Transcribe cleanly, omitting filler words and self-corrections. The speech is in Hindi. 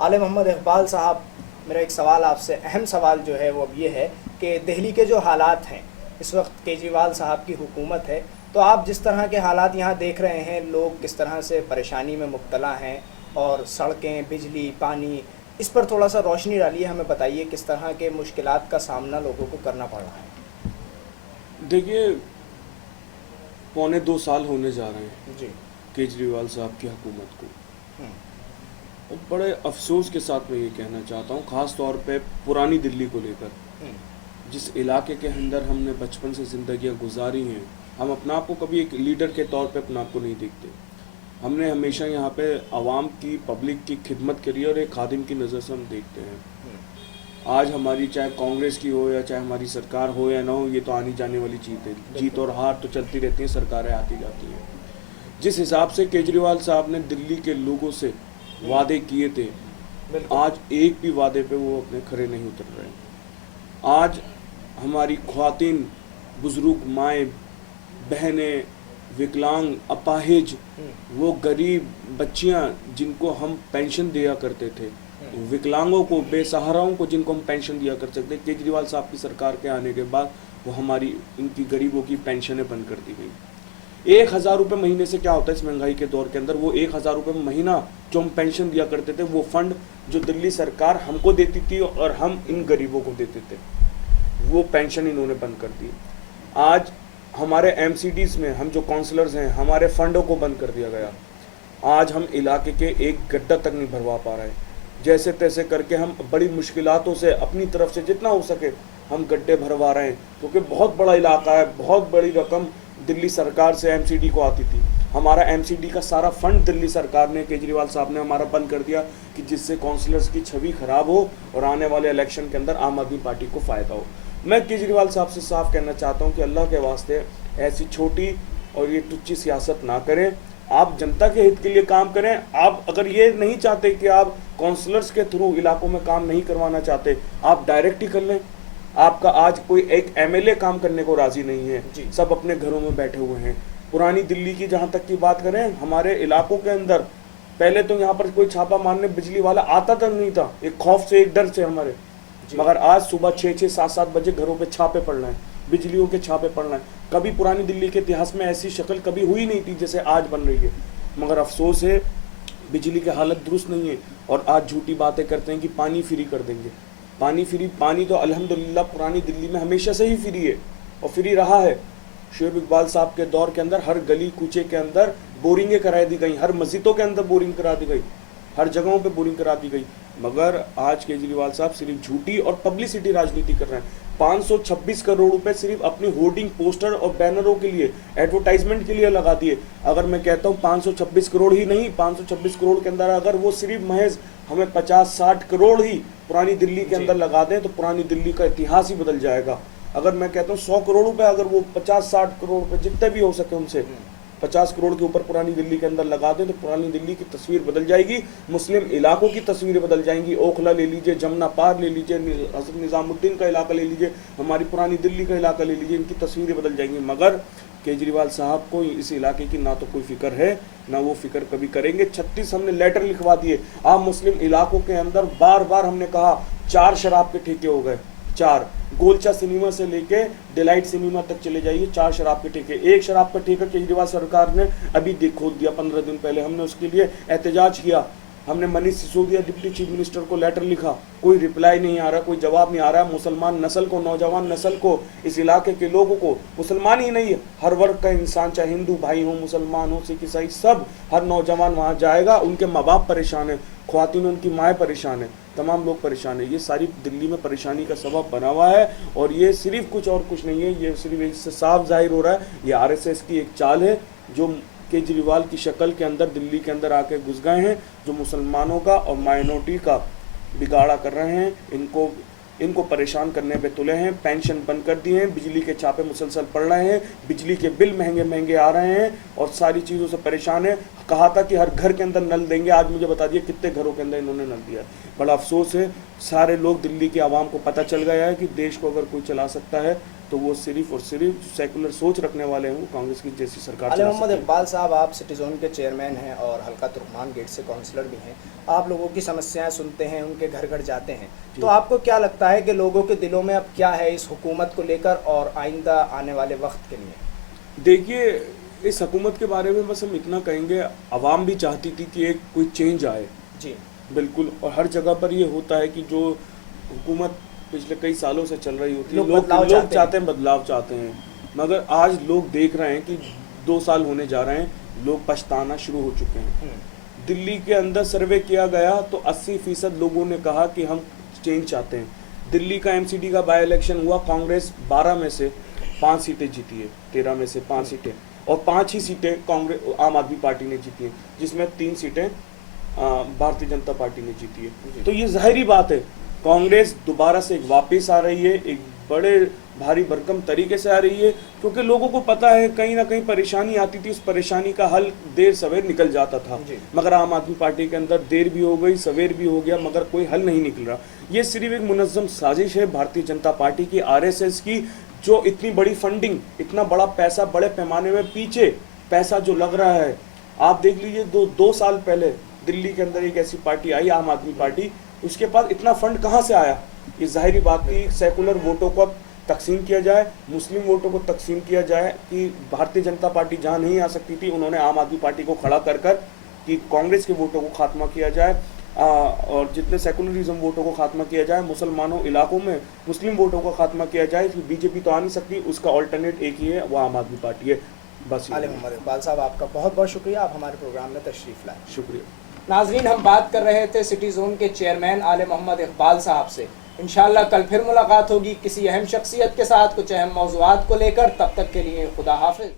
आले मोहम्मद इकबाल साहब, मेरा एक सवाल आपसे, अहम सवाल जो है वो अब ये है कि दिल्ली के जो हालात हैं इस वक्त, केजरीवाल साहब की हुकूमत है, तो आप जिस तरह के हालात यहाँ देख रहे हैं, लोग किस तरह से परेशानी में मुब्तला हैं, और सड़कें, बिजली, पानी, इस पर थोड़ा सा रोशनी डालिए, हमें बताइए किस तरह के मुश्किलात का सामना लोगों को करना पड़ रहा है। देखिए, 2.25 साल होने जा रहे हैं जी। केजरीवाल साहब की हुकूमत को। हम्म। और बड़े अफसोस के साथ मैं ये कहना चाहता हूँ, ख़ास तौर पे पुरानी दिल्ली को लेकर, हम्म। जिस इलाके के अंदर हमने बचपन से ज़िंदगियाँ गुजारी हैं। हम अपना आप को कभी एक लीडर के तौर पे अपना आप को नहीं देखते। हमने हमेशा यहाँ पे आवाम की, पब्लिक की खिदमत करी और एक खादिम की नज़र से हम देखते हैं। आज हमारी चाहे कांग्रेस की हो या चाहे हमारी सरकार हो या ना हो, ये तो आनी जाने वाली चीज़ है। जीत और हार तो चलती रहती हैं, सरकारें आती जाती हैं। जिस हिसाब से केजरीवाल साहब ने दिल्ली के लोगों से वादे किए थे, बिल्कुल। आज एक भी वादे पे वो अपने खरे नहीं उतर रहे। आज हमारी ख्वातीन, बुजुर्ग, माएँ, बहनें, विकलांग, अपाहिज, वो गरीब बच्चियां जिनको हम पेंशन दिया करते थे, विकलांगों को, बेसहाराओं को जिनको हम पेंशन दिया कर सकते, केजरीवाल साहब की सरकार के आने के बाद वो हमारी, इनकी गरीबों की पेंशनें बंद कर दी गई। 1,000 रुपये महीने से क्या होता है इस महंगाई के दौर के अंदर? वो 1,000 रुपये महीना जो हम पेंशन दिया करते थे, वो फंड जो दिल्ली सरकार हमको देती थी और हम इन गरीबों को देते थे, वो पेंशन इन्होंने बंद कर दी। आज हमारे एमसीडीज में हम जो काउंसलर्स हैं, हमारे फंडों को बंद कर दिया गया। आज हम इलाके के एक गड्ढा तक नहीं भरवा पा रहे। जैसे तैसे करके हम बड़ी मुश्किलातों से अपनी तरफ से जितना हो सके हम गड्ढे भरवा रहे हैं, क्योंकि बहुत बड़ा इलाका है, बहुत बड़ी रकम दिल्ली सरकार से एमसीडी को आती थी। हमारा एमसीडी का सारा फंड दिल्ली सरकार ने, केजरीवाल साहब ने हमारा बंद कर दिया, कि जिससे काउंसलर्स की छवि खराब हो और आने वाले इलेक्शन के अंदर आम आदमी पार्टी को फ़ायदा हो। मैं केजरीवाल साहब से साफ कहना चाहता हूं कि अल्लाह के वास्ते ऐसी छोटी और ये तुच्ची सियासत ना करें। आप जनता के हित के लिए काम करें। आप अगर ये नहीं चाहते कि आप काउंसलर्स के थ्रू इलाकों में काम नहीं करवाना चाहते, आप डायरेक्ट ही कर लें। आपका आज कोई एक एमएलए काम करने को राजी नहीं है, सब अपने घरों में बैठे हुए हैं। पुरानी दिल्ली की जहां तक की बात करें, हमारे इलाकों के अंदर पहले तो यहाँ पर कोई छापा मारने बिजली वाला आता तक नहीं था, एक खौफ से, एक डर से हमारे। मगर आज सुबह 6-6, 7-7 बजे घरों पे छापे पड़ रहे हैं, बिजलियों के छापे पड़ रहे हैं। कभी पुरानी दिल्ली के इतिहास में ऐसी शक्ल कभी हुई नहीं थी जैसे आज बन रही है। मगर अफसोस है, बिजली की हालत दुरुस्त नहीं है। और आज झूठी बातें करते हैं कि पानी फ्री कर देंगे। पानी फ्री, पानी तो अल्हम्दुलिल्लाह पुरानी दिल्ली में हमेशा से ही फ्री है और फ्री रहा है। शुएब इकबाल साहब के दौर के अंदर हर गली कूचे के अंदर बोरिंगें करा दी गई, हर मस्जिदों के अंदर बोरिंग करा दी गई, हर जगहों पे बोरिंग करा दी गई। मगर आज केजरीवाल साहब सिर्फ झूठी और पब्लिसिटी राजनीति कर रहे हैं। 526 करोड़ रुपए सिर्फ अपनी होर्डिंग, पोस्टर और बैनरों के लिए, एडवर्टाइजमेंट के लिए लगा दिए। अगर मैं कहता हूँ 526 करोड़ ही नहीं, 526 करोड़ के अंदर अगर वो सिर्फ महज हमें 50-60 करोड़ ही पुरानी दिल्ली के अंदर लगा दें तो पुरानी दिल्ली का इतिहास ही बदल जाएगा। अगर मैं कहता हूँ 100 करोड़ रुपए, अगर वो 50-60 करोड़ रुपए जितने भी हो सके उनसे 50 करोड़ के ऊपर पुरानी दिल्ली के अंदर लगा दें तो पुरानी दिल्ली की तस्वीर बदल जाएगी, मुस्लिम इलाकों की तस्वीरें बदल जाएंगी। ओखला ले लीजिए, जमुना पार ले लीजिए, हज़रत निज़ामुद्दीन का इलाका ले लीजिए, हमारी पुरानी दिल्ली का इलाका ले लीजिए, इनकी तस्वीरें बदल जाएंगी। मगर केजरीवाल साहब को इस इलाके की ना तो कोई फिक्र है, ना वो फिक्र कभी करेंगे। 36 हमने लेटर लिखवा दिए। आप मुस्लिम इलाकों के अंदर बार बार हमने कहा, 4 शराब के ठेके हो गए, 4 गोलचा सिनेमा से लेके डिलाइट सिनेमा तक चले जाइए, 4 शराब के ठेके। एक शराब का ठेका केजरीवाल सरकार ने अभी खोल दिया 15 दिन पहले। हमने उसके लिए एहतजाज किया, हमने Manish Sisodia deputy chief minister को लेटर लिखा, कोई रिप्लाई नहीं आ रहा, कोई जवाब नहीं आ रहा। मुसलमान नस्ल को, नौजवान नस्ल को, इस इलाके के लोगों को, मुसलमान ही नहीं है, हर वर्ग का इंसान, चाहे हिंदू भाई हो, मुसलमान हो, सिख ईसाई, सब, हर नौजवान वहाँ जाएगा। उनके माँ बाप परेशान है, ख्वातीन उनकी माएँ परेशान है, तमाम लोग परेशान है। ये सारी दिल्ली में परेशानी का सबब बना हुआ है और ये सिर्फ कुछ और कुछ नहीं है, ये सिर्फ इससे साफ जाहिर हो रहा है ये आरएसएस की एक चाल है, जो केजरीवाल की शक्ल के अंदर दिल्ली के अंदर आके घुस गए हैं, जो मुसलमानों का और माइनॉरिटी का बिगाड़ा कर रहे हैं। इनको परेशान करने पे तुले हैं। पेंशन बंद कर दिए हैं, बिजली के छापे मुसलसल पड़ रहे हैं, बिजली के बिल महंगे महंगे आ रहे हैं और सारी चीज़ों से परेशान है। कहा था कि हर घर के अंदर नल देंगे, आज मुझे बता दिया कितने घरों के अंदर इन्होंने नल दिया। बड़ा अफसोस है, सारे लोग, दिल्ली की आवाम को पता चल गया है कि देश को अगर कोई चला सकता है तो वो सिर्फ और सिर्फ सेकुलर सोच रखने वाले हैं वो कांग्रेस की जैसी सरकार आले चला मोहम्मद सकते हैं। इकबाल साहब, आप सिटी जोन के चेयरमैन हैं और हल्का तुर्कमान गेट से काउंसलर भी हैं। आप लोगों की समस्याएं सुनते हैं, उनके घर घर जाते हैं, तो आपको क्या लगता है कि लोगों के दिलों में अब क्या है इस हुकूमत को लेकर और आइंदा आने वाले वक्त के लिए? देखिए, इस हुकूमत के बारे में बस हम इतना कहेंगे, आवाम भी चाहती थी कि एक कोई चेंज आए, जी बिल्कुल। और हर जगह पर ये होता है कि जो हुकूमत पिछले कई सालों से चल रही होती है, लोग लोग बदलाव लोग चाहते चाहते हैं, बदलाव चाहते हैं, मगर आज लोग देख रहे हैं कि 2 साल होने जा रहे हैं, लोग पछताना शुरू हो चुके हैं। दिल्ली के अंदर सर्वे किया गया तो 80% लोगों ने कहा कि हम चेंज चाहते हैं। दिल्ली का एमसीडी का बाई इलेक्शन हुआ, कांग्रेस 12 में से 5 सीटें जीती है, 13 में से 5 सीटें, और 5 ही सीटें कांग्रेस आम आदमी पार्टी ने जीती है, जिसमें 3 सीटें भारतीय जनता पार्टी ने जीती है। तो ये जाहिरी बात है, कांग्रेस दोबारा से वापस आ रही है, एक बड़े भारी भरकम तरीके से आ रही है, क्योंकि लोगों को पता है कहीं ना कहीं परेशानी आती थी, उस परेशानी का हल देर सवेर निकल जाता था। मगर आम आदमी पार्टी के अंदर देर भी हो गई, सवेर भी हो गया, मगर कोई हल नहीं निकल रहा। ये सिर्फ एक मुनज़्ज़म साजिश है भारतीय जनता पार्टी की, आरएसएस की, जो इतनी बड़ी फंडिंग, इतना बड़ा पैसा, बड़े पैमाने में पीछे पैसा जो लग रहा है। आप देख लीजिए, 2 साल पहले दिल्ली के अंदर एक ऐसी पार्टी आई, आम आदमी पार्टी, उसके पास इतना फंड कहाँ से आया? ये जाहिर बात थी, सेकुलर वोटों को तकसीम किया जाए, मुस्लिम वोटों को तकसीम किया जाए, कि भारतीय जनता पार्टी जहाँ नहीं आ सकती थी, उन्होंने आम आदमी पार्टी को खड़ा कर कर कि कांग्रेस के वोटों को खात्मा किया जाए, और जितने सेकुलरिज्म वोटों को खात्मा किया जाए, मुसलमानों इलाकों में मुस्लिम वोटों का खात्मा किया जाए। बीजेपी तो आ नहीं सकती, उसका ऑल्टरनेट एक ही है, वो आम आदमी पार्टी है। बस आले मोहम्मद इकबाल साहब, आपका बहुत बहुत शुक्रिया, आप हमारे प्रोग्राम में तशरीफ़ लाए। शुक्रिया। नाजरीन, हम बात कर रहे थे सिटी जोन के चेयरमैन आले मोहम्मद इकबाल साहब से। इंशाल्लाह कल फिर मुलाकात होगी किसी अहम शख्सियत के साथ, कुछ अहम मौज़ूआत को लेकर। तब तक के लिए खुदा हाफिज़।